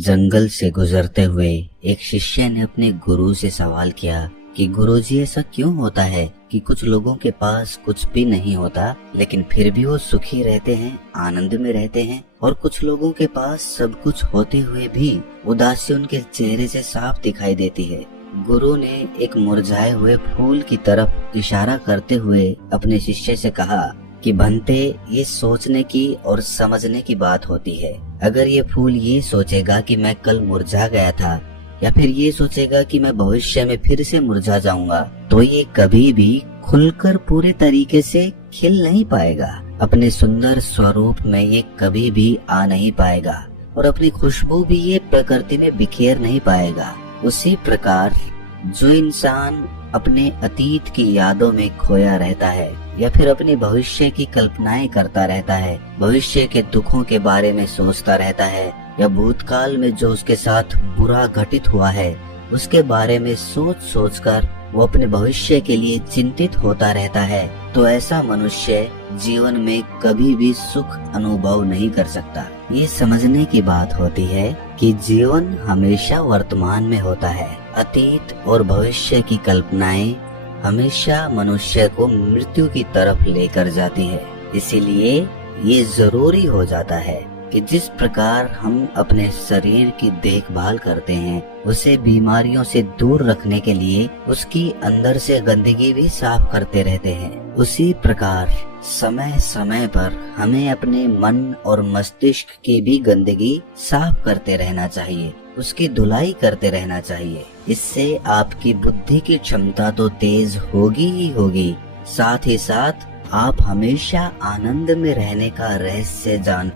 जंगल से गुजरते हुए एक शिष्य ने अपने गुरु से सवाल किया कि गुरुजी, ऐसा क्यों होता है कि कुछ लोगों के पास कुछ भी नहीं होता लेकिन फिर भी वो सुखी रहते हैं, आनंद में रहते हैं, और कुछ लोगों के पास सब कुछ होते हुए भी उदासी उनके चेहरे से साफ दिखाई देती है। गुरु ने एक मुरझाए हुए फूल की तरफ इशारा करते हुए अपने शिष्य से कहा कि बनते, ये सोचने की और समझने की बात होती है। अगर ये फूल ये सोचेगा कि मैं कल मुरझा गया था, या फिर ये सोचेगा कि मैं भविष्य में फिर से मुरझा जाऊंगा, तो ये कभी भी खुलकर पूरे तरीके से खिल नहीं पाएगा। अपने सुंदर स्वरूप में ये कभी भी आ नहीं पाएगा और अपनी खुशबू भी ये प्रकृति में बिखेर नहीं पाएगा। उसी प्रकार जो इंसान अपने अतीत की यादों में खोया रहता है या फिर अपने भविष्य की कल्पनाएं करता रहता है, भविष्य के दुखों के बारे में सोचता रहता है, या भूतकाल में जो उसके साथ बुरा घटित हुआ है उसके बारे में सोच सोचकर वो अपने भविष्य के लिए चिंतित होता रहता है, तो ऐसा मनुष्य जीवन में कभी भी सुख अनुभव नहीं कर सकता। ये समझने की बात होती है कि जीवन हमेशा वर्तमान में होता है। अतीत और भविष्य की कल्पनाएं हमेशा मनुष्य को मृत्यु की तरफ लेकर जाती है। इसीलिए ये जरूरी हो जाता है कि जिस प्रकार हम अपने शरीर की देखभाल करते हैं, उसे बीमारियों से दूर रखने के लिए उसकी अंदर से गंदगी भी साफ करते रहते हैं, उसी प्रकार समय समय पर हमें अपने मन और मस्तिष्क की भी गंदगी साफ करते रहना चाहिए, उसकी धुलाई करते रहना चाहिए। इससे आपकी बुद्धि की क्षमता तो तेज होगी ही होगी, साथ ही साथ आप हमेशा आनंद में रहने का रहस्य जान।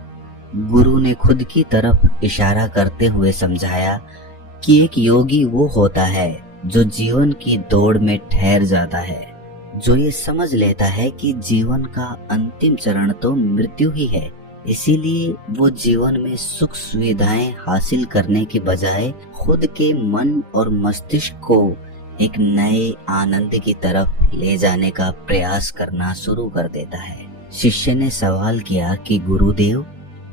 गुरु ने खुद की तरफ इशारा करते हुए समझाया कि एक योगी वो होता है जो जीवन की दौड़ में ठहर जाता है, जो ये समझ लेता है कि जीवन का अंतिम चरण तो मृत्यु ही है। इसीलिए वो जीवन में सुख सुविधाएं हासिल करने के बजाय खुद के मन और मस्तिष्क को एक नए आनंद की तरफ ले जाने का प्रयास करना शुरू कर देता है। शिष्य ने सवाल किया कि गुरुदेव,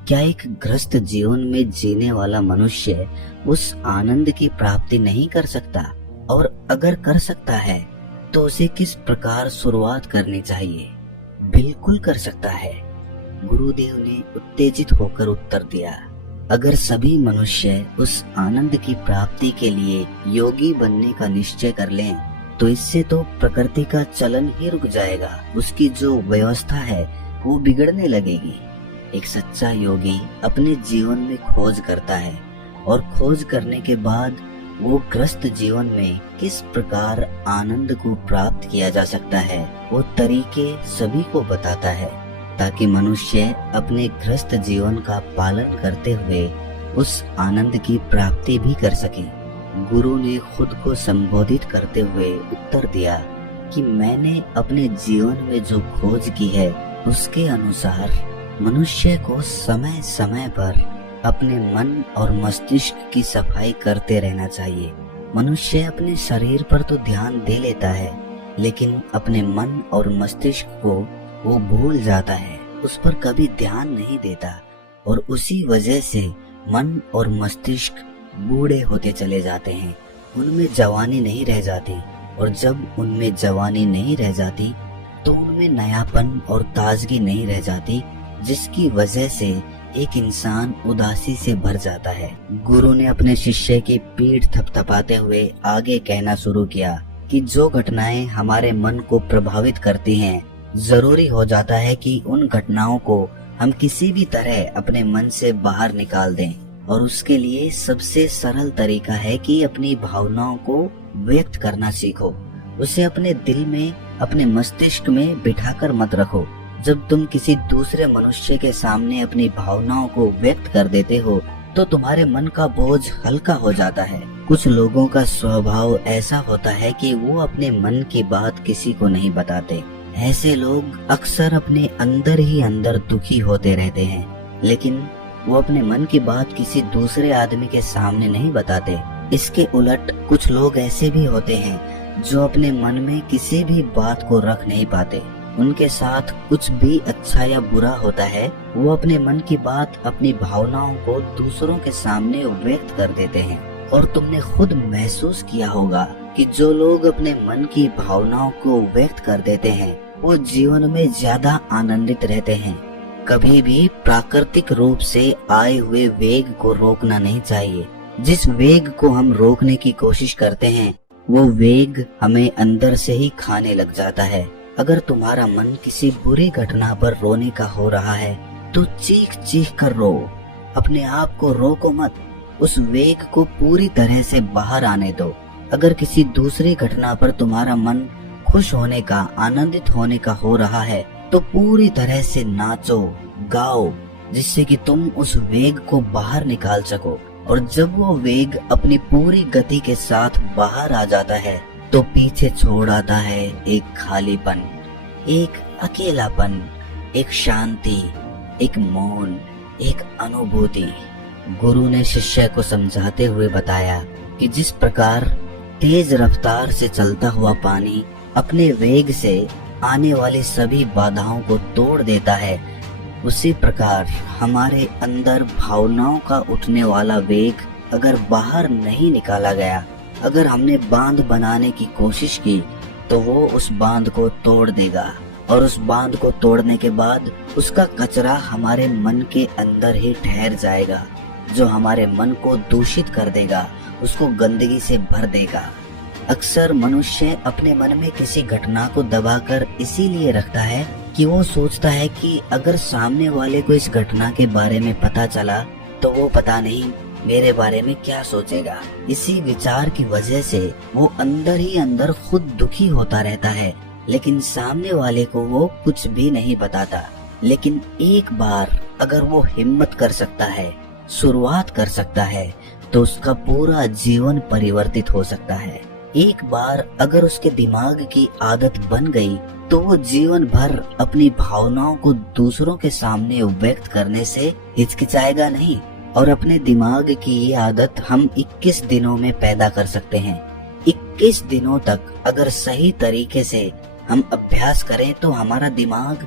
क्या एक ग्रस्त जीवन में जीने वाला मनुष्य उस आनंद की प्राप्ति नहीं कर सकता? और अगर कर सकता है तो उसे किस प्रकार शुरुआत करनी चाहिए? बिल्कुल कर सकता है, गुरुदेव ने उत्तेजित होकर उत्तर दिया। अगर सभी मनुष्य उस आनंद की प्राप्ति के लिए योगी बनने का निश्चय कर लें, तो इससे तो प्रकृति का चलन ही रुक जाएगा, उसकी जो व्यवस्था है वो बिगड़ने लगेगी। एक सच्चा योगी अपने जीवन में खोज करता है और खोज करने के बाद वो ग्रस्त जीवन में किस प्रकार आनंद को प्राप्त किया जा सकता है वो तरीके सभी को बताता है, ताकि मनुष्य अपने ग्रस्त जीवन का पालन करते हुए उस आनंद की प्राप्ति भी कर सके। गुरु ने खुद को संबोधित करते हुए उत्तर दिया कि मैंने अपने जीवन में जो खोज की है उसके अनुसार मनुष्य को समय समय पर अपने मन और मस्तिष्क की सफाई करते रहना चाहिए। मनुष्य अपने शरीर पर तो ध्यान दे लेता है, लेकिन अपने मन और मस्तिष्क को वो भूल जाता है, उस पर कभी ध्यान नहीं देता, और उसी वजह से मन और मस्तिष्क बूढ़े होते चले जाते हैं, उनमें जवानी नहीं रह जाती, और जब उनमें जवानी नहीं रह जाती तो उनमें नयापन और ताजगी नहीं रह जाती, जिसकी वजह से एक इंसान उदासी से भर जाता है। गुरु ने अपने शिष्य की पीठ थपथपाते हुए आगे कहना शुरू किया कि जो घटनाएं हमारे मन को प्रभावित करती हैं, जरूरी हो जाता है कि उन घटनाओं को हम किसी भी तरह अपने मन से बाहर निकाल दें, और उसके लिए सबसे सरल तरीका है कि अपनी भावनाओं को व्यक्त करना सीखो। उसे अपने दिल में, अपने मस्तिष्क में बिठाकर मत रखो। जब तुम किसी दूसरे मनुष्य के सामने अपनी भावनाओं को व्यक्त कर देते हो तो तुम्हारे मन का बोझ हल्का हो जाता है। कुछ लोगों का स्वभाव ऐसा होता है कि वो अपने मन की बात किसी को नहीं बताते। ऐसे लोग अक्सर अपने अंदर ही अंदर दुखी होते रहते हैं, लेकिन वो अपने मन की बात किसी दूसरे आदमी के सामने नहीं बताते। इसके उलट कुछ लोग ऐसे भी होते हैं जो अपने मन में किसी भी बात को रख नहीं पाते, उनके साथ कुछ भी अच्छा या बुरा होता है, वो अपने मन की बात, अपनी भावनाओं को दूसरों के सामने व्यक्त कर देते हैं। और तुमने खुद महसूस किया होगा कि जो लोग अपने मन की भावनाओं को व्यक्त कर देते हैं वो जीवन में ज्यादा आनंदित रहते हैं। कभी भी प्राकृतिक रूप से आए हुए वेग को रोकना नहीं चाहिए। जिस वेग को हम रोकने की कोशिश करते हैं वो वेग हमें अंदर से ही खाने लग जाता है। अगर तुम्हारा मन किसी बुरी घटना पर रोने का हो रहा है तो चीख चीख कर रो, अपने आप को रोको मत, उस वेग को पूरी तरह से बाहर आने दो। अगर किसी दूसरी घटना पर तुम्हारा मन खुश होने का, आनंदित होने का हो रहा है तो पूरी तरह से नाचो, गाओ, जिससे कि तुम उस वेग को बाहर निकाल सको। और जब वो वेग अपनी पूरी गति के साथ बाहर आ जाता है तो पीछे छोड़ आता है एक खालीपन, एक अकेलापन, एक शांति, एक मौन, एक अनुभूति। गुरु ने शिष्य को समझाते हुए बताया कि जिस प्रकार तेज रफ्तार से चलता हुआ पानी अपने वेग से आने वाली सभी बाधाओं को तोड़ देता है, उसी प्रकार हमारे अंदर भावनाओं का उठने वाला वेग अगर बाहर नहीं निकाला गया, अगर हमने बांध बनाने की कोशिश की तो वो उस बांध को तोड़ देगा। और उस बांध को तोड़ने के बाद उसका कचरा हमारे मन के अंदर ही ठहर जाएगा, जो हमारे मन को दूषित कर देगा, उसको गंदगी से भर देगा। अक्सर मनुष्य अपने मन में किसी घटना को दबाकर इसीलिए रखता है कि वो सोचता है कि अगर सामने वाले को इस घटना के बारे में पता चला तो वो पता नहीं मेरे बारे में क्या सोचेगा। इसी विचार की वजह से वो अंदर ही अंदर खुद दुखी होता रहता है, लेकिन सामने वाले को वो कुछ भी नहीं बताता। लेकिन एक बार अगर वो हिम्मत कर सकता है, शुरुआत कर सकता है, तो उसका पूरा जीवन परिवर्तित हो सकता है। एक बार अगर उसके दिमाग की आदत बन गई तो वो जीवन भर अपनी भावनाओं को दूसरों के सामने व्यक्त करने से हिचकिचाएगा नहीं। और अपने दिमाग की ये आदत हम 21 दिनों में पैदा कर सकते हैं। 21 दिनों तक अगर सही तरीके से हम अभ्यास करें तो हमारा दिमाग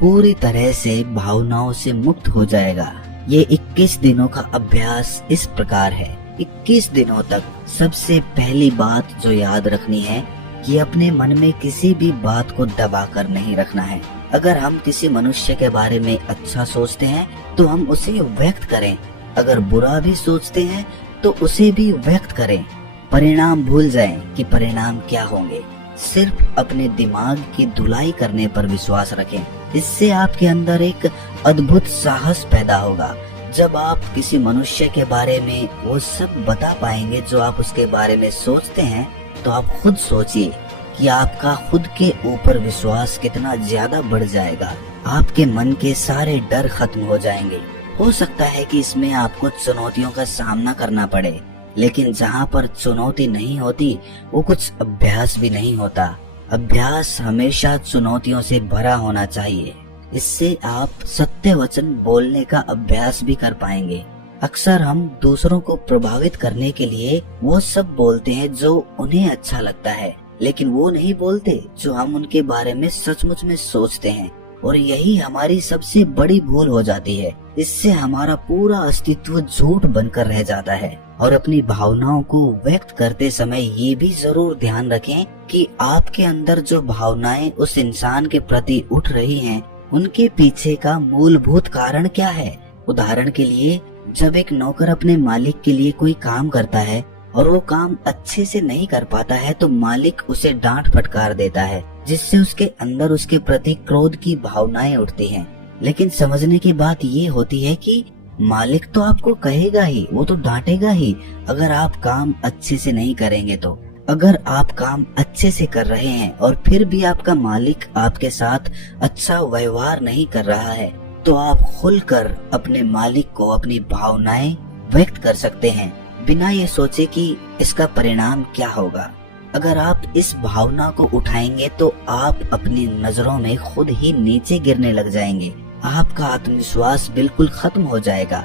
पूरी तरह से भावनाओं से मुक्त हो जाएगा। ये 21 दिनों का अभ्यास इस प्रकार है। 21 दिनों तक सबसे पहली बात जो याद रखनी है कि अपने मन में किसी भी बात को दबा कर नहीं रखना है। अगर हम किसी मनुष्य के बारे में अच्छा सोचते हैं तो हम उसे व्यक्त करें, अगर बुरा भी सोचते हैं तो उसे भी व्यक्त करें। परिणाम भूल जाएं कि परिणाम क्या होंगे, सिर्फ अपने दिमाग की धुलाई करने पर विश्वास रखें। इससे आपके अंदर एक अद्भुत साहस पैदा होगा। जब आप किसी मनुष्य के बारे में वो सब बता पाएंगे जो आप उसके बारे में सोचते हैं, तो आप खुद सोचिए कि आपका खुद के ऊपर विश्वास कितना ज्यादा बढ़ जाएगा। आपके मन के सारे डर खत्म हो जाएंगे। हो सकता है कि इसमें आपको चुनौतियों का सामना करना पड़े, लेकिन जहाँ पर चुनौती नहीं होती वो कुछ अभ्यास भी नहीं होता। अभ्यास हमेशा चुनौतियों से भरा होना चाहिए। इससे आप सत्य वचन बोलने का अभ्यास भी कर पाएंगे। अक्सर हम दूसरों को प्रभावित करने के लिए वो सब बोलते हैं जो उन्हें अच्छा लगता है, लेकिन वो नहीं बोलते जो हम उनके बारे में सचमुच में सोचते हैं। और यही हमारी सबसे बड़ी भूल हो जाती है। इससे हमारा पूरा अस्तित्व झूठ बनकर रह जाता है। और अपनी भावनाओं को व्यक्त करते समय ये भी जरूर ध्यान रखें कि आपके अंदर जो भावनाएं उस इंसान के प्रति उठ रही हैं, उनके पीछे का मूलभूत कारण क्या है। उदाहरण के लिए, जब एक नौकर अपने मालिक के लिए कोई काम करता है और वो काम अच्छे से नहीं कर पाता है तो मालिक उसे डांट फटकार देता है, जिससे उसके अंदर उसके प्रति क्रोध की भावनाएं उठती हैं। लेकिन समझने की बात ये होती है कि मालिक तो आपको कहेगा ही, वो तो डांटेगा ही अगर आप काम अच्छे से नहीं करेंगे। तो अगर आप काम अच्छे से कर रहे हैं और फिर भी आपका मालिक आपके साथ अच्छा व्यवहार नहीं कर रहा है, तो आप खुलकर अपने मालिक को अपनी भावनाएं व्यक्त कर सकते हैं, बिना ये सोचे कि इसका परिणाम क्या होगा। अगर आप इस भावना को उठाएंगे तो आप अपनी नजरों में खुद ही नीचे गिरने लग जाएंगे। आपका आत्मविश्वास बिल्कुल खत्म हो जाएगा।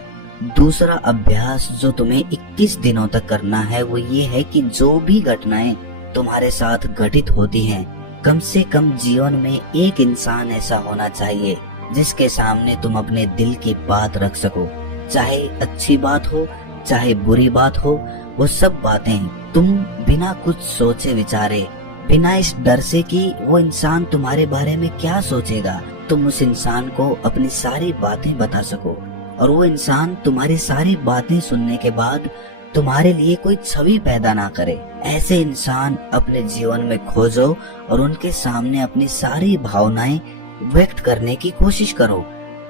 दूसरा अभ्यास जो तुम्हें 21 दिनों तक करना है वो ये है कि जो भी घटनाएं तुम्हारे साथ घटित होती हैं, कम से कम जीवन में एक इंसान ऐसा होना चाहिए जिसके सामने तुम अपने दिल की बात रख सको। चाहे अच्छी बात हो, चाहे बुरी बात हो, वो सब बातें तुम बिना कुछ सोचे विचारे, बिना इस डर से कि वो इंसान तुम्हारे बारे में क्या सोचेगा, तुम उस इंसान को अपनी सारी बातें बता सको और वो इंसान तुम्हारी सारी बातें सुनने के बाद तुम्हारे लिए कोई छवि पैदा ना करे। ऐसे इंसान अपने जीवन में खोजो और उनके सामने अपनी सारी भावनाएं व्यक्त करने की कोशिश करो।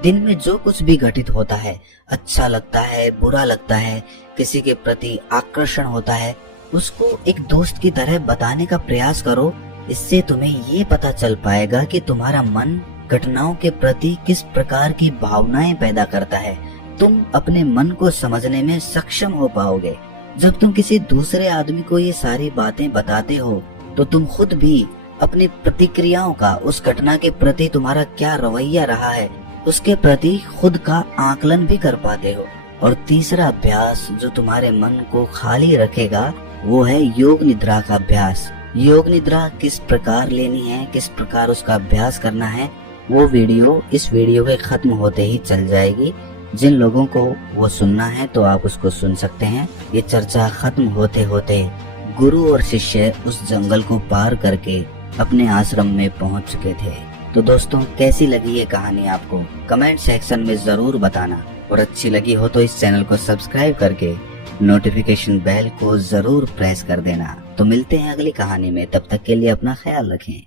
दिन में जो कुछ भी घटित होता है, अच्छा लगता है, बुरा लगता है, किसी के प्रति आकर्षण होता है, उसको एक दोस्त की तरह बताने का प्रयास करो। इससे तुम्हें ये पता चल पाएगा कि तुम्हारा मन घटनाओं के प्रति किस प्रकार की भावनाएं पैदा करता है। तुम अपने मन को समझने में सक्षम हो पाओगे। जब तुम किसी दूसरे आदमी को ये सारी बातें बताते हो तो तुम खुद भी अपनी प्रतिक्रियाओं का, उस घटना के प्रति तुम्हारा क्या रवैया रहा है, उसके प्रति खुद का आकलन भी कर पाते हो। और तीसरा अभ्यास जो तुम्हारे मन को खाली रखेगा वो है योग निद्रा का अभ्यास। योग निद्रा किस प्रकार लेनी है, किस प्रकार उसका अभ्यास करना है, वो वीडियो इस वीडियो के खत्म होते ही चल जाएगी। जिन लोगों को वो सुनना है तो आप उसको सुन सकते हैं। ये चर्चा खत्म होते होते गुरु और शिष्य उस जंगल को पार करके अपने आश्रम में पहुंच चुके थे। तो दोस्तों, कैसी लगी ये कहानी आपको कमेंट सेक्शन में जरूर बताना, और अच्छी लगी हो तो इस चैनल को सब्सक्राइब करके नोटिफिकेशन बेल को जरूर प्रेस कर देना। तो मिलते हैं अगली कहानी में, तब तक के लिए अपना ख्याल रखें।